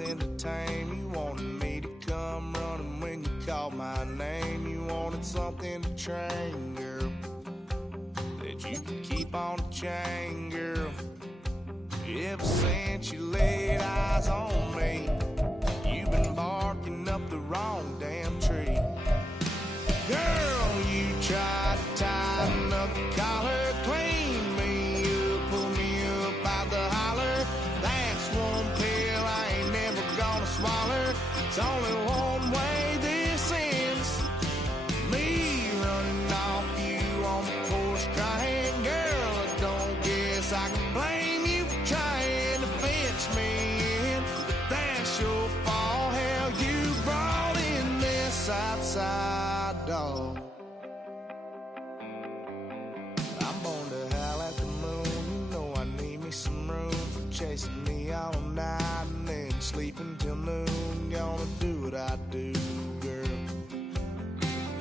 something to tame. You wanted me to come running when you called my name. You wanted something to train, girl, that you could keep on the chain, girl. Ever since you laid eyes on me, you've been barking up the wrong damn tree. Girl, you tried to tighten up the collar, clean me up, pull me up out the holler. That's one pill I ain't never gonna swallow. It's only one way this ends. Me running off you on the porch crying. Girl, I don't guess I can blame you for trying to fence me in. But that's your fault. Hell, you brought in this outside dog. I'm born to howl at the moon. You know I need me some room for chasing me all night and then sleeping till noon. Gonna do what I do, girl.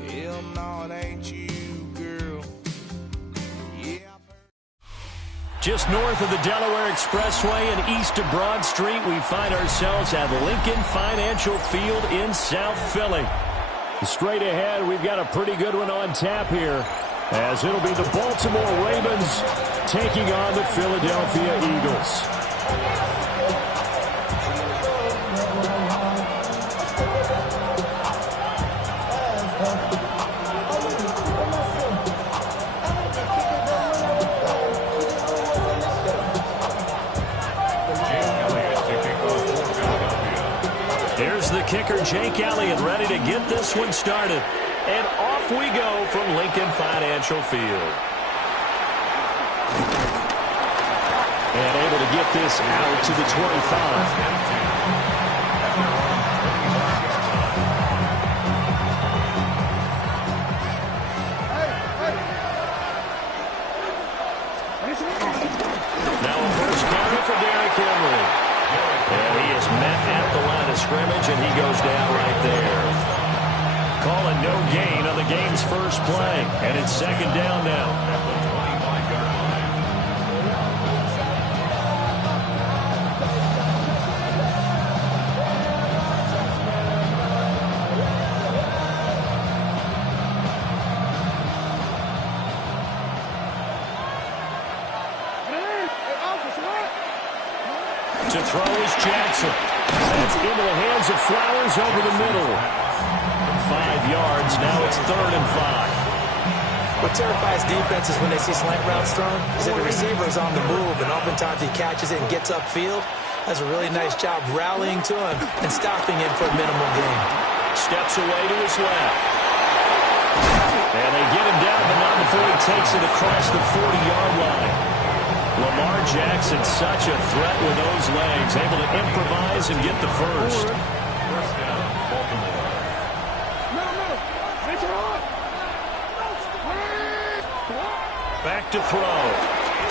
Hell no, it ain't you, girl. Yeah. Just north of the Delaware Expressway and east of Broad Street, we find ourselves at Lincoln Financial Field in South Philly. Straight ahead, we've got a pretty good one on tap here, as it'll be the Baltimore Ravens taking on the Philadelphia Eagles. Here's the kicker, Jake Elliott, ready to get this one started. And off we go from Lincoln Financial Field. And able to get this out to the 25. Now a first carry for Derrick Henry. And he is met at the line of scrimmage, and he goes down right there. Calling no gain on the game's first play, and it's second down now. To throw is Jackson. That's into the hands of Flowers over the middle. 5 yards. Now it's 3rd and 5. What terrifies defenses when they see slant routes thrown is that the receiver is on the move, and oftentimes he catches it and gets upfield. Does a really nice job rallying to him and stopping him for a minimal gain. Steps away to his left. And they get him down, but not before he takes it across the 40-yard line. Lamar Jackson, such a threat with those legs, able to improvise and get the first. Back to throw.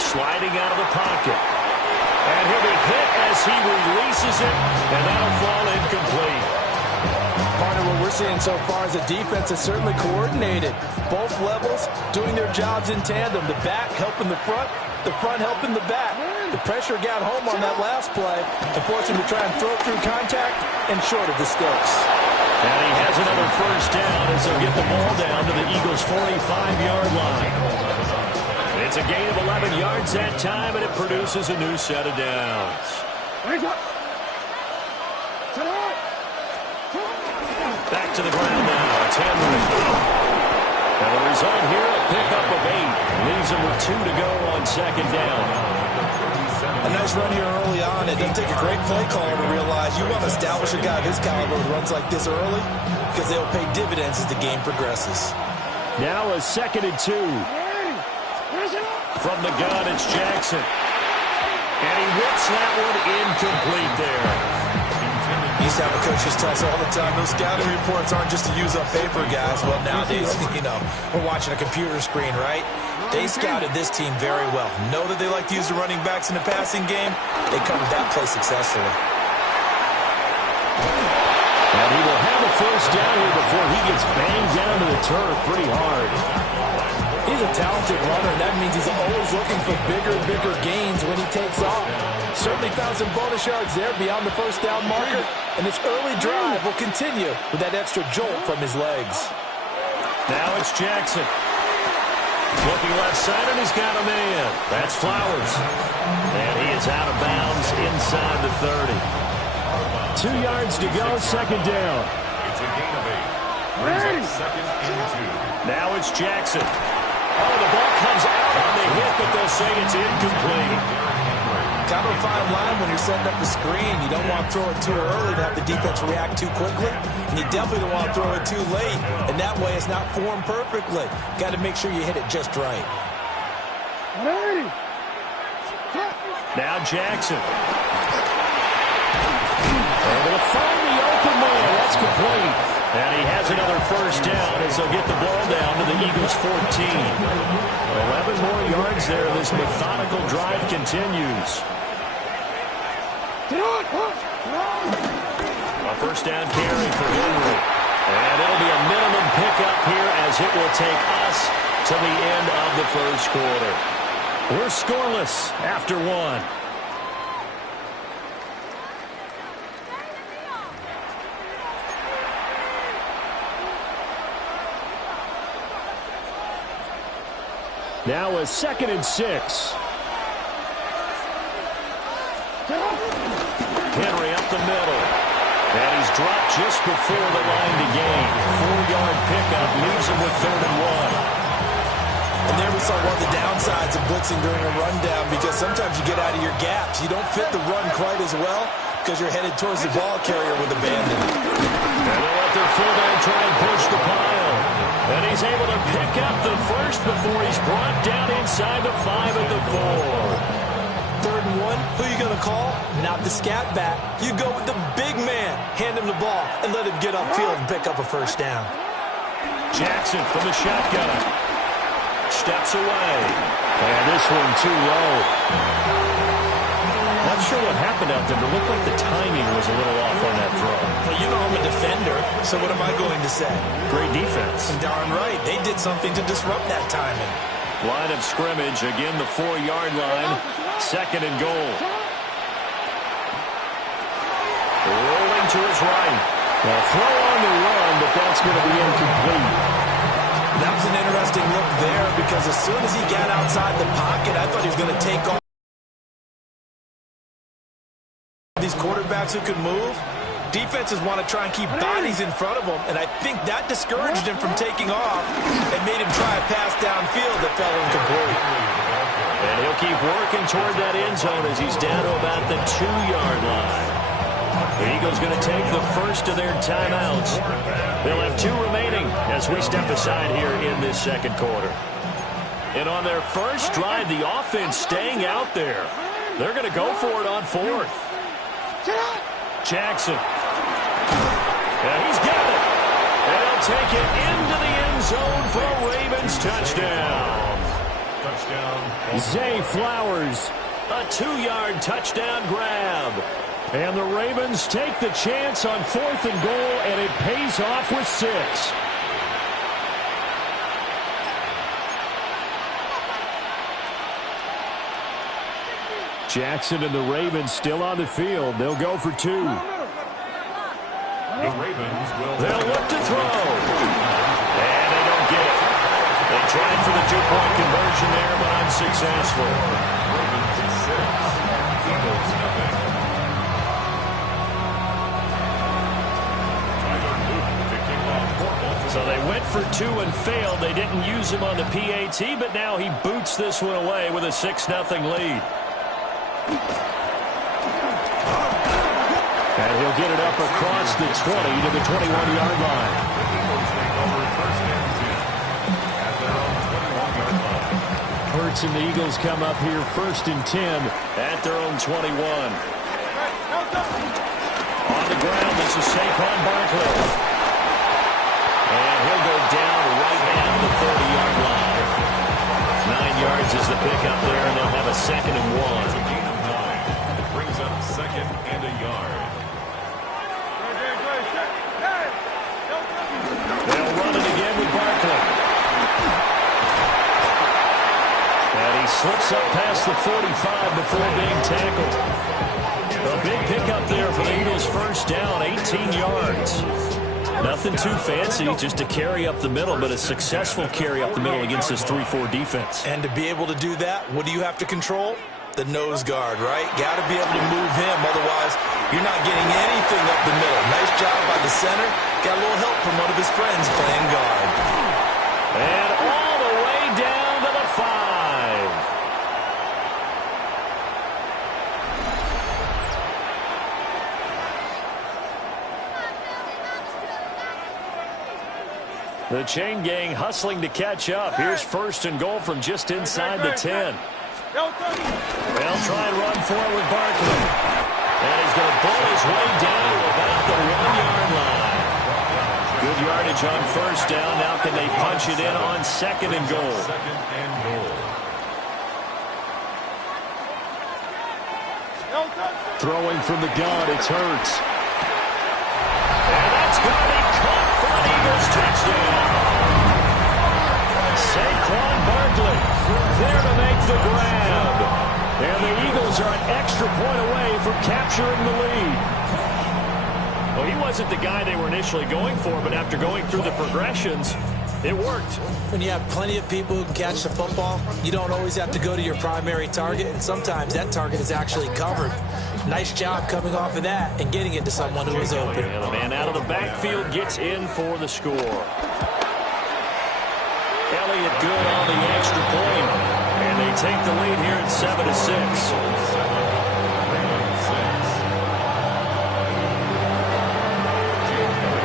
Sliding out of the pocket. And he'll be hit as he releases it, and that'll fall incomplete. Partner, what we're seeing so far is a defense that's certainly coordinated. Both levels doing their jobs in tandem. The back helping the front helping the back. The pressure got home on that last play and forced him to try and throw through contact and short of the sticks. And he has another first down as they'll get the ball down to the Eagles' 45-yard line. It's a gain of 11 yards that time, and it produces a new set of downs. Back to the ground now. It's Henry. And the result here, a pickup of 8. Leaves him with 2 to go on second down. A nice run here early on. It doesn't take a great play caller to realize you want to establish a guy of his caliber who runs like this early because they'll pay dividends as the game progresses. Now a 2nd and 2. From the gun, it's Jackson. And he whips that one incomplete there. Used to have a coach just tell us all the time, those scouting reports aren't just to use up paper, guys. Well, nowadays, we're watching a computer screen, right? They scouted this team very well. Know that they like to use the running backs in the passing game. They covered that play successfully. And he will have a first down here before he gets banged down to the turf pretty hard. He's a talented runner, and that means he's always looking for bigger and bigger gains when he takes off. Certainly found some bonus yards there beyond the first down marker, and this early drive will continue with that extra jolt from his legs. Now it's Jackson. Looking left side, and he's got a man. That's Flowers. And he is out of bounds inside the 30. 2 yards to go, second down. It's a gain of 8. Brings up second and 2. Now it's Jackson. Oh, the ball comes out on the hit, but they'll say it's incomplete. Kind of a fine line when you're setting up the screen. You don't want to throw it too early to have the defense react too quickly, and you definitely don't want to throw it too late, and that way it's not formed perfectly. Got to make sure you hit it just right. Now Jackson. Able to find the open man. That's complete. And he has another first down as they'll get the ball down to the Eagles' 14. 11 more yards there. This methodical drive continues. A first down carry for Henry. And it'll be a minimum pickup here as it will take us to the end of the first quarter. We're scoreless after one. Now a 2nd and 6. Henry up the middle. And he's dropped just before the line to gain. 4-yard pickup leaves him with 3rd and 1. And there we saw one of the downsides of blitzing during a rundown, because sometimes you get out of your gaps. You don't fit the run quite as well because you're headed towards the ball carrier with abandon. And they'll let their fullback try and push the pile. And he's able to pick up the first before he's brought down inside the 5 at the 4. 3rd and 1, who are you going to call? Not the scat back. You go with the big man. Hand him the ball and let him get upfield and pick up a first down. Jackson from the shotgun. Steps away. And this one too low. Not sure what happened out there, but it looked like the timing was a little off on that throw. Well, you know I'm a defender, so what am I going to say? Great defense. Darn right. They did something to disrupt that timing. Line of scrimmage, again the 4-yard line. 2nd and goal. Rolling to his right. Now throw on the run, but that's going to be incomplete. That was an interesting look there, because as soon as he got outside the pocket, I thought he was going to take off. These quarterbacks who can move, defenses want to try and keep bodies in front of them, and I think that discouraged him from taking off and made him try a pass downfield that fell incomplete. And he'll keep working toward that end zone as he's down to about the 2-yard line. The Eagles going to take the first of their timeouts. They'll have 2 remaining as we step aside here in this second quarter. And on their first drive, the offense staying out there. They're going to go for it on 4th. Jackson. And he's got it. And he'll take it into the end zone for a Ravens touchdown. Zay Flowers, a 2-yard touchdown grab. And the Ravens take the chance on 4th and goal, and it pays off with 6. Jackson and the Ravens still on the field. They'll go for 2. The Ravens will. They'll look to throw. And they don't get it. They tried for the 2-point conversion there, but unsuccessful. Ravens 6. Eagles nothing. Tyler Luke to kick off. So they went for 2 and failed. They didn't use him on the PAT, but now he boots this one away with a 6-0 lead. And he'll get it up across the 20 to the 21-yard line. The Eagles take over 1st and 10 at their own 21-yard line. Hurts and the Eagles come up here 1st and 10 at their own 21. On the ground, this is Saquon Barkley. And he'll go down right at the 30-yard line. 9 yards is the pickup there, and they'll have a 2nd and 1. Gain of 9. It brings up 2nd and a yard. They'll run it again with Barkley. gets up past the 45 before being tackled. A big pickup there for the Eagles' first down, 18 yards. Nothing too fancy, just a carry up the middle, but a successful carry up the middle against this 3-4 defense. And to be able to do that, what do you have to control? The nose guard, right? Got to be able to move him, otherwise you're not getting anything up the middle. Nice job by the center. Got a little help from one of his friends playing guard. And all the way down to the 5. The chain gang hustling to catch up. Here's 1st and goal from just inside the 10. They'll try and run for it with Barkley. And he's going to bull his way down to about the 1-yard line. Good yardage on 1st down. Now can they punch it in on 2nd and goal? Throwing from the gun, it's Hurts. And that's going to be caught for an Eagles touchdown. Saquon Barkley there to make the grab. And the Eagles are an extra point away from capturing the lead. Well, he wasn't the guy they were initially going for, but after going through the progressions, it worked. When you have plenty of people who can catch the football, you don't always have to go to your primary target, and sometimes that target is actually covered. Nice job coming off of that and getting it to someone who is open. And the man out of the backfield gets in for the score. Elliott good on the extra point. And they take the lead here at 7-6.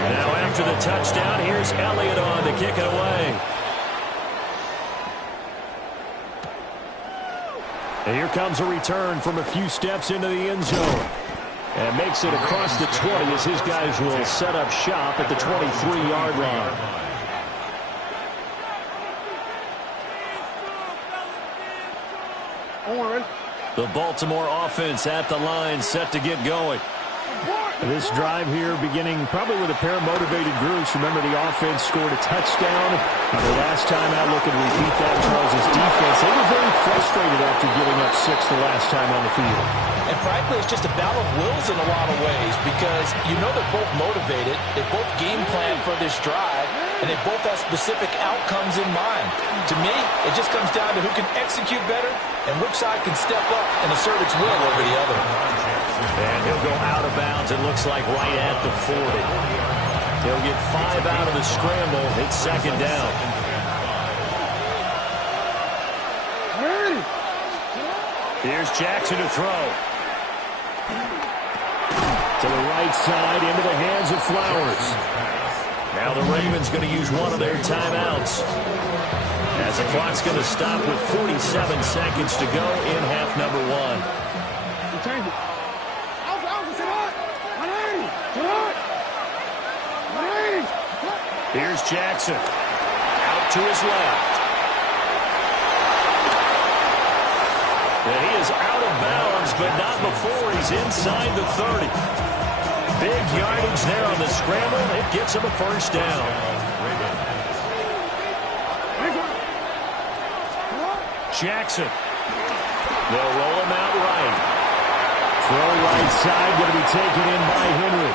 Now after the touchdown, here's Elliott on to kick it away. And here comes a return from a few steps into the end zone. And makes it across the 20 as his guys will set up shop at the 23-yard line. The Baltimore offense at the line, set to get going. This drive here beginning probably with a pair of motivated groups. Remember, the offense scored a touchdown. The last time out, look at repeat that, Charles' defense. They were very frustrated after giving up 6 the last time on the field. And frankly, it's just a battle of wills in a lot of ways because you know they're both motivated. They both game plan for this drive, and they both have specific outcomes in mind. To me, it just comes down to who can execute better and which side can step up and assert its will over the other. And he'll go out of bounds, it looks like right at the 40. He'll get 5 out of the scramble. It's 2nd down. Here's Jackson to throw. To the right side, into the hands of Flowers. Now the Ravens going to use one of their timeouts. As the clock's going to stop with 47 seconds to go in half number 1. Here's Jackson. Out to his left. And he is out of bounds, but not before he's inside the 30. Big yardage there on the scramble. It gets him a 1st down. Jackson. They'll roll him out right. Throw right side, going to be taken in by Henry.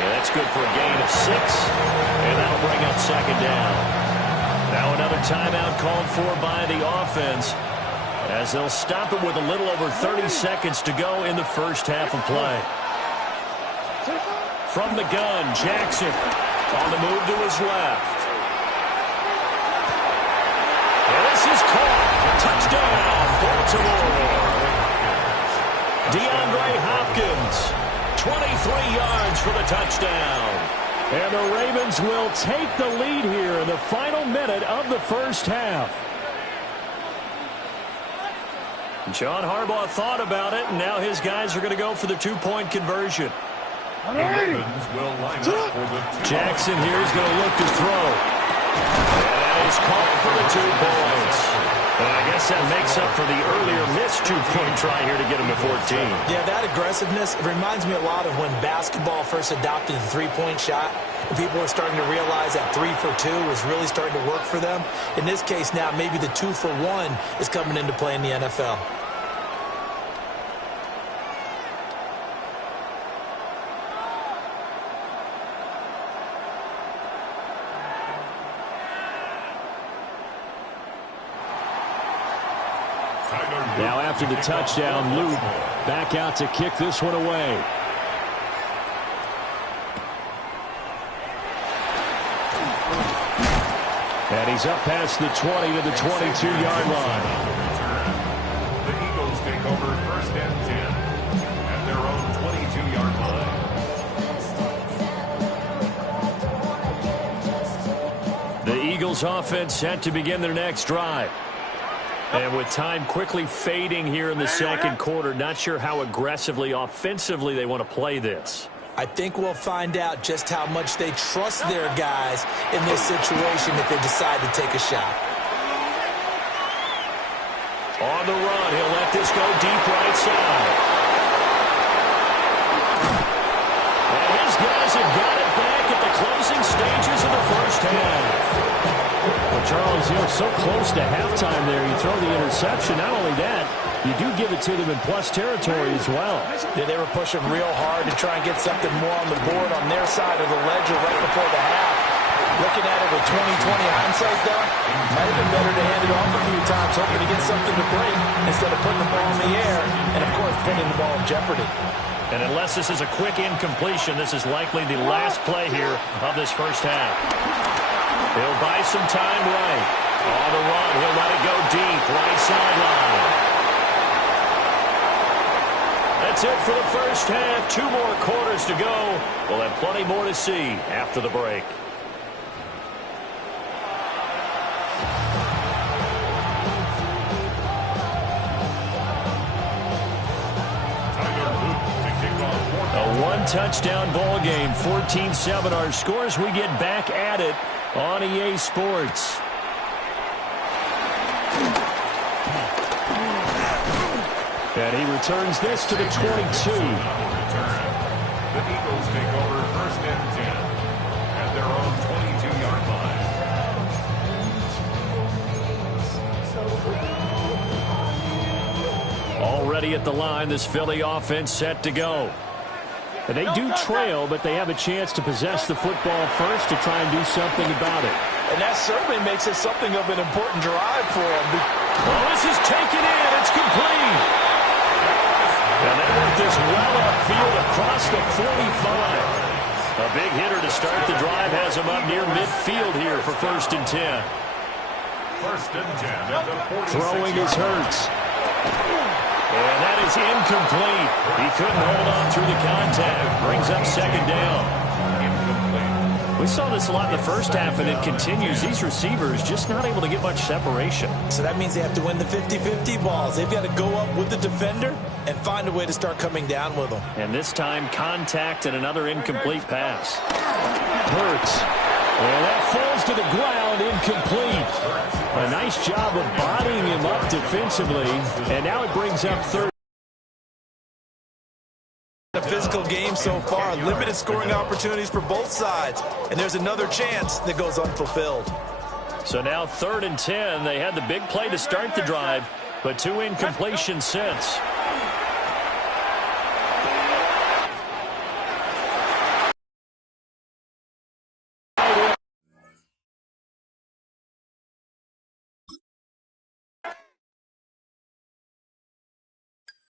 Yeah, that's good for a gain of 6. And that'll bring up 2nd down. Now another timeout called for by the offense, as they'll stop it with a little over 30 seconds to go in the first half of play. From the gun, Jackson on the move to his left. And this is caught. Touchdown, Baltimore. DeAndre Hopkins, 23 yards for the touchdown. And the Ravens will take the lead here in the final minute of the first half. John Harbaugh thought about it, and now his guys are going to go for the 2-point conversion. Will line up for the Jackson here is going to look to throw. And he's called for the 2 points. And I guess that makes up for the earlier missed 2-point try here to get him to 14. Yeah, that aggressiveness, it reminds me a lot of when basketball first adopted the 3-point shot. And people were starting to realize that 3 for 2 was really starting to work for them. In this case now, maybe the 2 for 1 is coming into play in the NFL. Now after the touchdown, Luke back out to kick this one away. And he's up past the 20 to the 22-yard line. The Eagles take over 1st and 10 at their own 22-yard line. The Eagles offense set to begin their next drive. And with time quickly fading here in the second quarter, not sure how aggressively, offensively they want to play this. I think we'll find out just how much they trust their guys in this situation if they decide to take a shot. On the run, he'll let this go deep right side. And his guys have got it back at the closing stages of the first half. Well, Charles, so close to halftime there, you throw the interception. Not only that, you do give it to them in plus territory as well. Yeah, they were pushing real hard to try and get something more on the board on their side of the ledger right before the half. Looking at it with 20/20 hindsight, though, might have been better to hand it off a few times, hoping to get something to break instead of putting the ball in the air and, of course, putting the ball in jeopardy. And unless this is a quick incompletion, this is likely the last play here of this first half. He'll buy some time right. On the run, he'll let it go deep, right sideline. That's it for the first half. 2 more quarters to go. We'll have plenty more to see after the break. A 1-touchdown ball game, 14-7 our scores. We get back at it on EA Sports. And he returns this to the 22. The Eagles take over 1st and 10 at their own 22-yard line. Already at the line, this Philly offense set to go. And they do trail, but they have a chance to possess the football first to try and do something about it. And that certainly makes it something of an important drive for them. Well, this is taken in. It's complete. And they work this well upfield across the 45. A big hitter to start the drive has him up near midfield here for 1st and 10. 1st and 10 at the 46. Throwing is Hurts. And that is incomplete. He couldn't hold on through the contact. Brings up 2nd down. We saw this a lot in the first half, and it continues. These receivers just not able to get much separation. So that means they have to win the 50-50 balls. They've got to go up with the defender and find a way to start coming down with them. And this time, contact and another incomplete pass. Hurts. And that falls to the ground, incomplete. A nice job of bodying him up defensively. And now it brings up 3rd. A physical game so far, limited scoring opportunities for both sides, and there's another chance that goes unfulfilled. So now 3rd and 10. They had the big play to start the drive, but 2 incompletions since.